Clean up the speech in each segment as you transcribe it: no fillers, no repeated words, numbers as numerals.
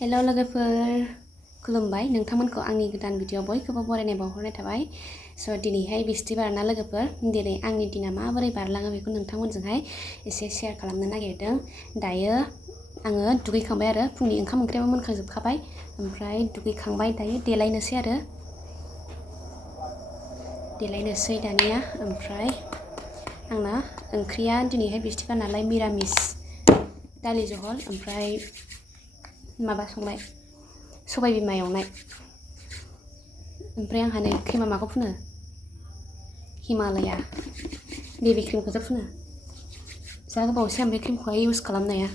hello लोगोफोर खुलुमबाय नोंथांमोनखौ आंनि गोदान भिडिअ बयखौबो बरायनाय बावहरनाय थाबाय स' दिनैहाय बिस्थिबार ना लोगोफोर दिनै आंनि दिना माबोरै बारलाङो बेखौ नोंथांमोनजोंहाय एसे शेयार खालामनो नागिरदों दायो आङो दुगैखांबाय आरो फुंनि ओंखाम ओंख्रियाबो मोनखांजोबखाबाय ओमफ्राय दुगैखांबाय दायो देलायनोसै दानिया ओमफ्राय आंना ओंख्रिया दिनैहाय बिस्थिबार नालाय मिरामिस दालि जहल ओमफ्राय माबा संनाय सबाय बिमा एवनाय ओमफ्राय आंहा नै क्रिमा माखौ फुनो हिमालया बेबि क्रिमखौसो फुनो जा गोबावसै आं बे क्रिमखौहाय इउज खालामनाया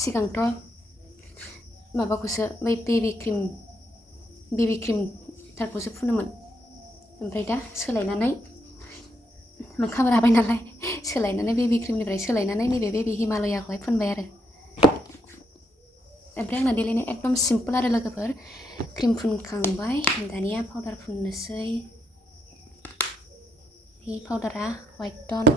सिगांथ' माबाखौसो बै बेबि क्रिम थारखौसो फुनोमोन ओमफ्राय दा सोलायनानै मोखां राबाय नालाय सोलायनानै बेबि क्रिमनिफ्राय सोलायनानै नैबे बेबि हिमालयाखौहाय फुनबाय आरो ओमफ्राय आंना देलायनाया एकदम सिम्पोल आरो लोगोफोर क्रिम फुनखांबाय दानिया पाउडार फुननोसै बे पाउडारा व्हाइट टन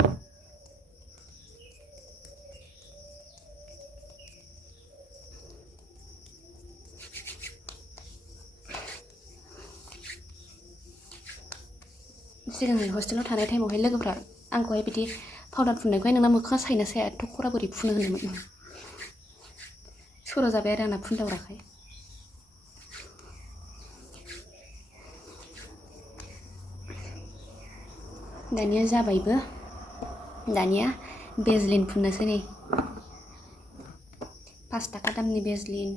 सिगांनि हस्टेलाव थानाय टाइमावहाय लोगोफ्रा आंखौहाय बिदि पाउडार फुननायखौहाय नोंना मोखाङा सायना साया एथ' खरा बोरै फुनो होनोमोन सर' जाबाय आरो आंना फुनदावग्राखाय दानिया जाबायबो दानिया बेजलिन फुननोसै नै 5 थाखा दामनि बेजलिन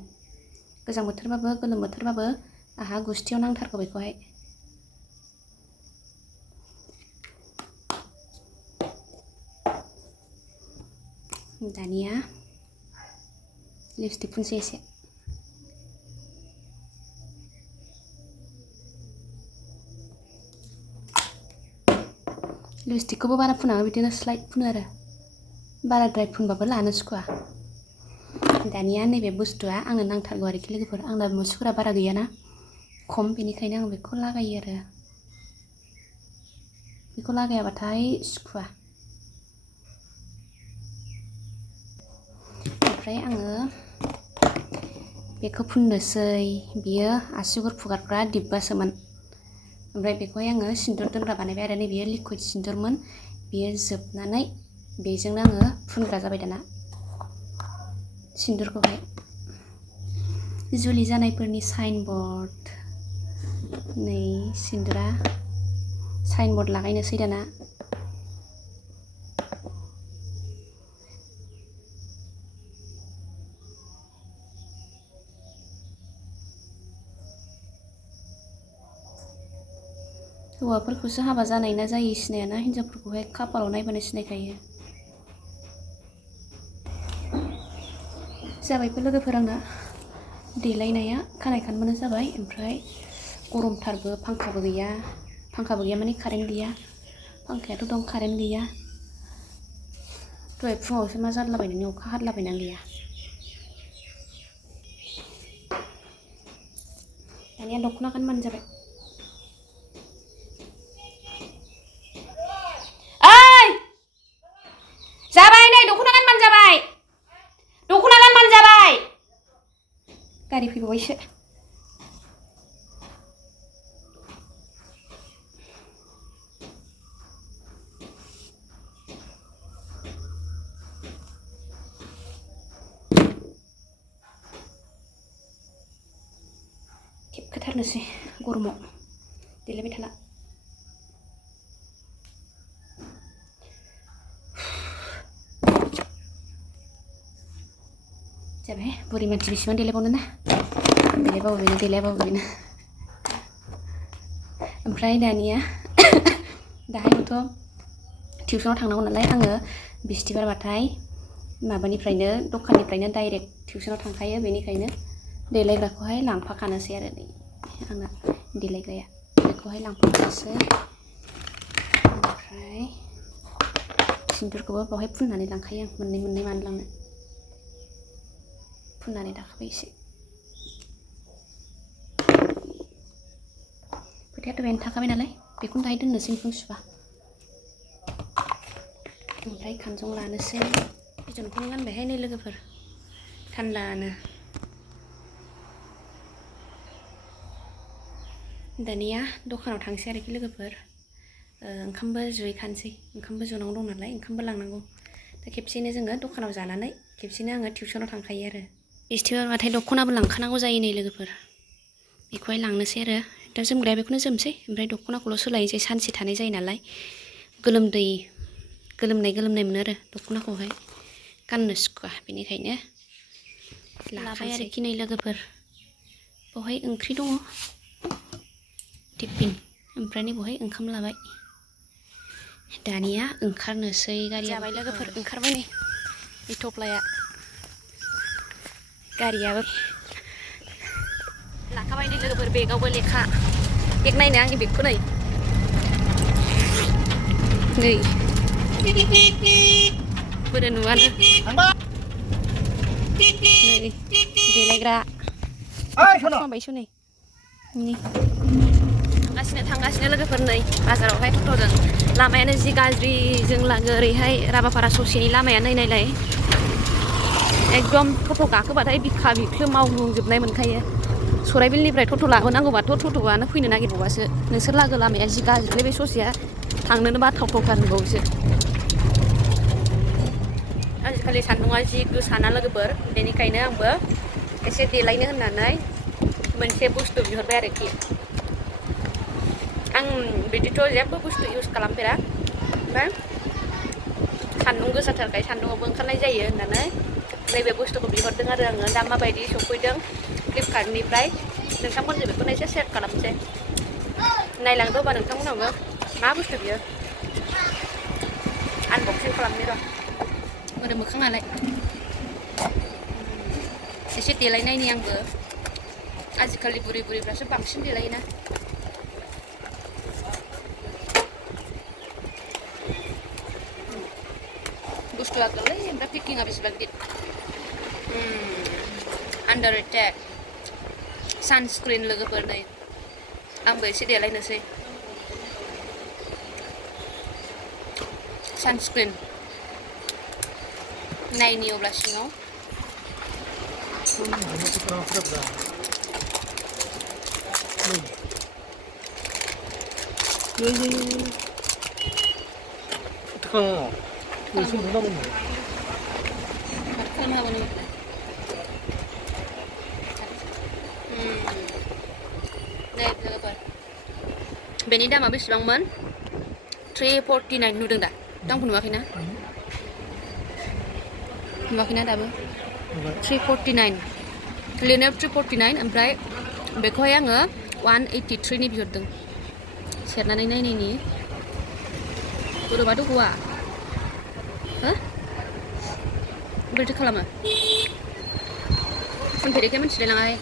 गोजां बोथोरबाबो गोलोम बोथोरबाबो आहा गुस्थियाव नांथारगौ बेखौहाय दानिया लिपस्टिक फुनसै एसे लिपस्टिकखौबो बारा फुनाङा बिदिनो स्लाइट फुनो आरो बाराद्राय फुनबाबो लानो सुखुवा दानिया नैबे बुस्थुआ आंनो नांथारगौ आरोखि लोगोफोर आंना मुसुगुरा बारा गैयाना खम बेनिखायनो आं बेखौ लागायो आरो बेखौ लागायाबाथाय सुखुवा ओमफ्राय आङो बेखौ फुननोसै बियो आसुगुर फुगारग्रा दिब्बासोमोन ओमफ्राय बेखौहाय आङो सिन्दुर दोनग्रा बानायबाय आरो नै बेयो लिकुइड सिन्दुरमोन बेयो जोबनानै बेजोंनो आङो फुनग्रा जाबाय दाना सिन्दुरखौहाय जुलि जानायफोरनि साइनबर्ड नै सिन्दुरा साइनबर्ड लागायनोसै दाना हौवाफोरखौसो हाबा जानाय ना जायै सिनायाना हिन्जावफोरखौहाय खाफालाव नायबानो सिनायखायो जाबायबो लोगोफोर आंना देलायनाया खानाय खानबानो जाबाय ओमफ्राय गरमथारबो फांखाबो गैया माने कारेन्ट गैया फांखायाथ' दं कारेन्ट गैया दहाय फुङावसो मा जादलाबायनानै अखा हादलाबायनानै गैया दानिया दख'ना गानबानो जाबाय गारि फैबावबायसो खेबखाथारनोसै गरमाव देलायबाय थाला जाबाय बुरि मानसि बेसेबां देलायबावनो ना देलायबावो बेनो ओमफ्राय दानिया दाहायबोथ' टिउसनाव थांनांगौ नालाय आङो बिस्थिबारबाथाय माबानिफ्रायनो दखाननिफ्रायनो डाइरेक्ट टिउसनाव थांखायो बेनिखायनो देलायग्राखौहाय लांफाखानोसै आरो नै आंना देलायग्राया बेखौहाय लांफाखानोसै ओमफ्राय सिन्दुरखौबो बावहाय फुननानै लांखायो आं मोननै मानो लांनो फुननानै लाखाबाय एसे खोथायाथ' बेनो थाखाबाय नालाय बेखौनो दाहाय दोननोसै मोखां सुबा ओमफ्राय खानजं लानोसै बिदनखौनो गानबायहाय नै लोगोफोर थान्दानो दानिया दखानाव थांसै आरोखि लोगोफोर ओंखामबो जहैखानोसै ओंखामबो जनांगौ दं नालाय ओंखामबो लांनांगौ दा खेबसेनो जोङो दखानाव जानानै खेबसेनो आङो टिउसनाव थांखायो आरो बिस्थिबारबाथाय दख'नाबो लांखानांगौ जायो नै लोगोफोर बेखौहाय लांनोसै आरो दा जोमग्राया बेखौनो जोमसै ओमफ्राय दख'नाखौल' सोलायनोसै सानसे थानाय जायो नालाय गोलोमनाय मोनो आरो दख'नाखौहाय गाननो सुखुवा बेनिखायनो लाबाय आरोखि नै लोगोफोर बेवहाय ओंख्रि दङ टिफिन ओमफ्राय नै बेवहाय ओंखाम लाबाय दानिया ओंखारनोसै गारिया जाबाय लोगोफोर ओंखारबाय नै बे थफ्लाया गारियाबो लाखाबाय नै लोगोफोर बेगावबो लेखा बेग नायनो आंनि बेगखौ नै बोरो नुवानो नै देलायग्रा खालामबायसो नै थांगासिनो लोगोफोर नै बाजारावहाय टट'जों लामायानो जि गाज्रि जों लागो ओरैहाय राभापारा ससेनि लामाया नायलाय एकदम टट' गाखोबाथाय बिखा बिख्लो मावग्लुंजोबनाय मोनखायो सराइबिलनिफ्राय टट' लाबोनांगौबाथ' टट'आनो फैनो नागिरबावासो नोंसोर लागो लामाया जि गाज्रिलै बे ससेया थांनोनो बाथावथावथार होनबावोसो आजिखालि सान्दुङा जि गोसाना लोगोफोर बेनिखायनो आंबो एसे देलायनो होननानै मोनसे बुस्थु बिहरबाय आरोखि आं बिदिथ' जेबो बुस्थु इउज खालामफेरा ओमफ्राय सान्दुं गोसाथारखाय सान्दुङावबो ओंखारनाय जायो होननानै नैबे बुस्थुखौ बिहरदों आरो आङो दा माबायदि सफैदों फ्लिपकार्टनिफ्राय नोंथांमोनजों बेखौनो एसे शेयार खालामसै नायलांदो होमबा नोंथांमोनावबो मा बुस्थु बियो आनबक्सिं खालामनि र' ओरै मोखां नालाय एसे देलायनायनि आंबो आजिखालि बुरिफ्रासो बांसिन देलायोना बुस्थुआ गोरलै ओमफ्राय पेकिंआ बेसेबां गिदिर आन्डार एटेक सानस्क्रिन लोगोफोर नै आंबो एसे देलायनोसै सानस्क्रिन नायनि अब्ला सिङाव बेनि दामा बेसेबांमोन 349 नुदों दा दामखौ नुवाखैना दाबो 349 लिरनायाव 349 ओमफ्राय बेखौहाय आङो 183 नि बिहरदों सेरनानै नायनायनि बोरैबाथ' गवा हो बोरैथो खालामो फुनफेरिखाय मिथिलाय लाङाहाय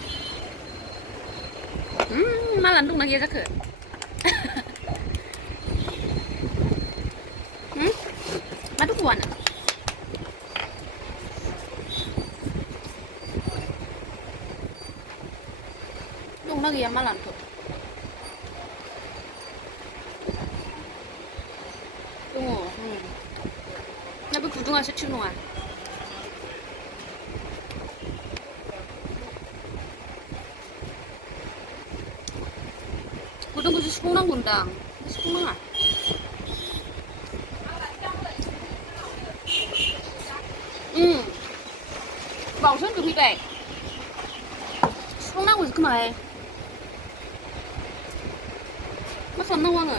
मालानो दंना गैया जाखो माथो गवानो दंना गैया मालानोथ' दङ ना बे गुदुङासो थिग नङा गुदुंखौसो सुफुंनांगौ होनदां सुफुंनाङा बावसो नुफैबाय सुफुंनांगौसो खोमाहाय मा खालामनांगौ आङो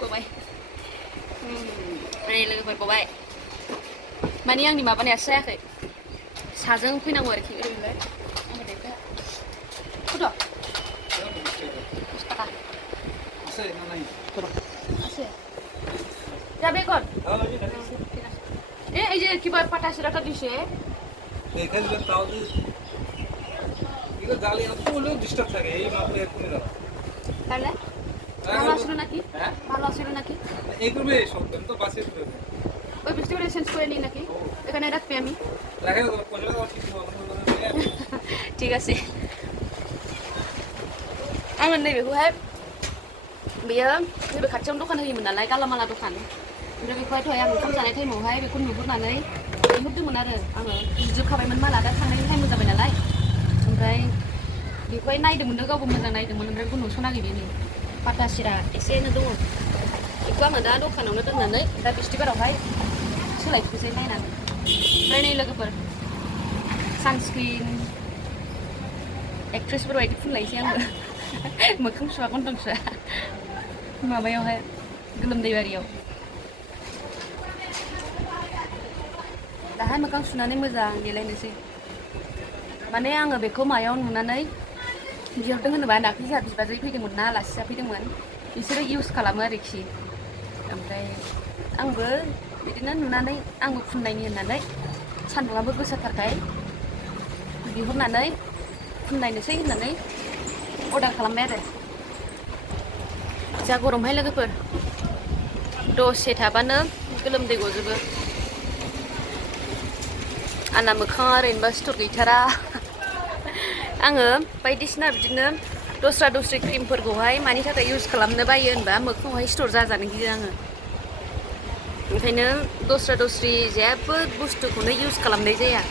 गबाय नै लोगोफोर गबाय माने आंनि माबानायासो जायाखै साजों फैनांगौ आरोखि ओरैलाय फट' 10 টাকা আছে যাবে কোন এই যে কিবার পাটাশি টাকা দিছে দেখেন যে তাও যে এগুলো জালি এত হলেও ডিস্টার্ব থাকে এই মাপে এরকমই রাখো তাহলে ভালো আসলো নাকি ভালো আসলো নাকি এই করবে সব তো বাসে করবে ওই বৃষ্টিবারে চেঞ্জ করে নিই নাকি এখানে রাখবি আমি রাখে তো পয়সা দাও ঠিক আছে ঠিক আছে आङो नैबेखौहाय बेयो नैबे खाथियावनो दखान होयोमोन नालाय गालामाला दखान ओमफ्राय बेखौहाय दहाय आं ओंखाम जानाय टाइमावहाय बेखौ नुहुरनानै लिंहरदोंमोन आरो आङो जुजोबखाबायमोन माला दा थांनायनि टाइम जाबाय नालाय ओमफ्राय बेखौहाय नायदोंमोननो गावबो मोजां नायदोंमोन ओमफ्राय बेखौ नुस'नाखै बेनो पाता सिरा एसेनो दङ बेखौ आङो दा दखानावनो दोननानै दा बिस्थिबारावहाय सोलायफिनसै नायनानै ओमफ्राय नै लोगोफोर सानस्क्रिन एक्ट्रेसफोर बायदि फुनलायसै आंबो मोखां सुवा गन्थं सुवा माबायावहाय गोलोमदै बारियाव दाहाय मोखां सुनानै मोजां देलायनोसै माने आङो बेखौ मायाव नुनानै बिहरदों होनोबा दाख्लै जोंहा बिबाजै फैदोंमोन ना आलासि जाफैदोंमोन बिसोरो इउज खालामो आरोखि ओमफ्राय आंबो बिदिनो नुनानै आंबो फुननायनि होननानै सान्दुङाबो गोसाथारखाय बिहरनानै फुननायनोसै होननानै अर्डार खालामबाय आरो जा गरमहाय लोगोफोर दसे थाबानो गोलोमदै गजोबो आंना मोखाङा ओरैनोबा सिथर गैथारा आङो बायदिसिना बिदिनो दस्रा दस्रि क्रिमफोरखौहाय मानि थाखाय इउज खालामनो बायो होनबा मोखाङावहाय सिथर जाजानो गियो आङो ओंखायनो दस्रा दस्रि जेबो बुस्थुखौनो इउज खालामनाय जाया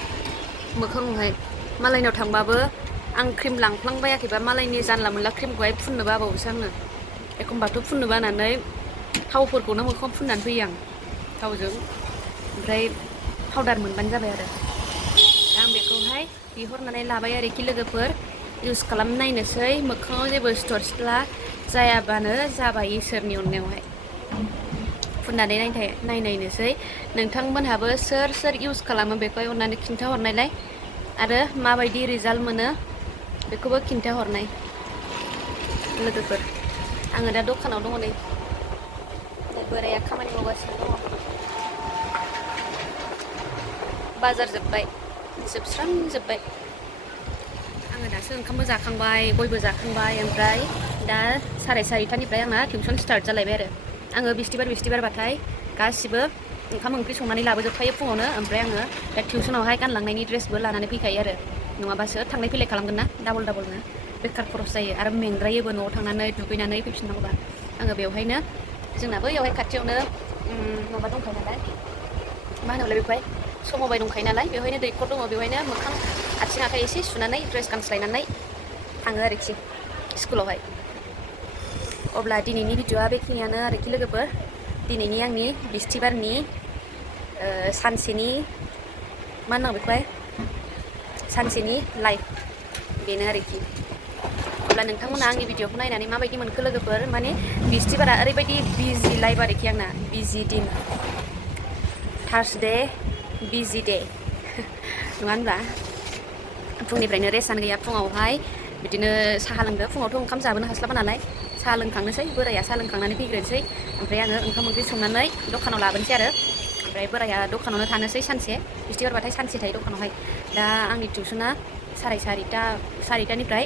मोखाङावहाय मालायनाव थांबाबो आं क्रिम लांफ्लांबायाखैबा मालायनि जानला मोनला क्रिमखौहाय फुननो बाबावोसो आङो एखमबाथ' फुननो बानानै थावफोरखौनो मोखाङाव फुननानै फैयो आं थावजों ओमफ्राय पाउडार मोनबानो जाबाय आरो दा आं बेखौहाय बिहरनानै लाबाय आरोखि लोगोफोर इउज खालामनायनोसै मोखाङाव जेबो सिथर सिथ्ला जायाबानो जाबाय इसोरनि अननायावहाय फुननानै नायनायनोसै नोंथांमोनहाबो सोर सोर इउज खालामो बेखौहाय अननानै खिन्थाहरनायलाय आरो माबायदि रिजाल्ट मोनो बेखौबो खिन्थाहरनाय लोगोफोर आङो दा दखानाव दङ नै बोराया खामानि मावगासिनो दङ बाजार जोब्बाय जोबस्रांजोब्बाय आङो दासो ओंखामबो जाखांबाय गयबो जाखांबाय ओमफ्राय दा 4:30निफ्राय आंना टिउसन स्टार्ट जालायबाय आरो आङो बिस्थिबारबाथाय गासिबो ओंखाम ओंख्रि संनानै लाबोजोबखायो फुङावनो ओमफ्राय आङो दा टिउसनावहाय गानलांनायनि ड्रेसबो लानानै फैखायो आरो नङाबासो थांलाय फैलाय खालामगोन ना डाबलनो बेकार खरस जायो आरो मेंद्रायोबो न'आव थांनानै दुगैनानै फैफिननांगौबा आङो बेवहायनो जोंना बैयावहाय खाथियावनो माबा दंखायो नालाय मा होनोमोनलाय बेखौहाय समबाय दंखायो नालाय बेवहायनो दैखर दङ बेवहायनो मोखां आथिं आखाइ एसे सुनानै ड्रेस गानस्लायनानै थाङो आरोखि स्कुलावहाय अब्ला दिनैनि भिडिअआ बेखिनियानो आरोखि लोगोफोर दिनैनि आंनि बिस्थिबारनि सानसेनि मा होननांगौ बेखौहाय सानसेनि लाइफ बेनो आरोखि अब्ला नोंथांमोना आंनि भिडिअखौ नायनानै माबायदि मोनखो लोगोफोर माने बिस्थिबारा ओरैबायदि बिजि लाइफ आरोखि आंना बिजि दिन थार्सडे बिजि डे नङा होनब्ला फुंनिफ्रायनो रेस्टआनो गैया फुङावहाय बिदिनो साहा लोंदो फुङावथ' ओंखाम जाबोनो हास्लाबा नालाय साहा लोंखांनोसै बोराया साहा लोंखांनानै फैग्रोनोसै ओमफ्राय आङो ओंखाम ओंख्रि संनानै दखानाव लाबोनोसै आरो ओमफ्राय बोराया दखानावनो थानोसै सानसे बिस्थिबारबाथाय सानसे थायो दखानावहाय दा आंनि टिउसना 4:30निफ्राय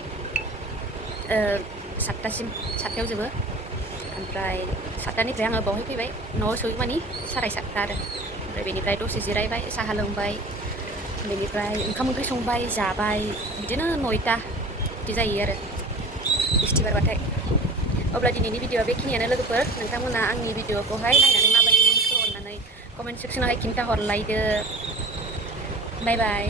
7:00 जोबो ओमफ्राय 7:00निफ्राय आङो बावहाय फैबाय न'आव सहैमानि 7:30 आरो ओमफ्राय बेनिफ्राय दसे जिरायबाय साहा लोंबाय बेनिफ्राय ओंखाम ओंख्रि संबाय जाबाय बिदिनो 9टा बिदि जायो आरो बिस्थिबारबाथाय अब्ला दिनैनि भिडिअआ बेखिनियानो लोगोफोर नोंथांमोना आंनि भिडिअखौहाय नायनानै माबायदि मोनखो अननानै कमेन्ट सेक्सनावहाय खिन्थाहरलायदो बाय बाय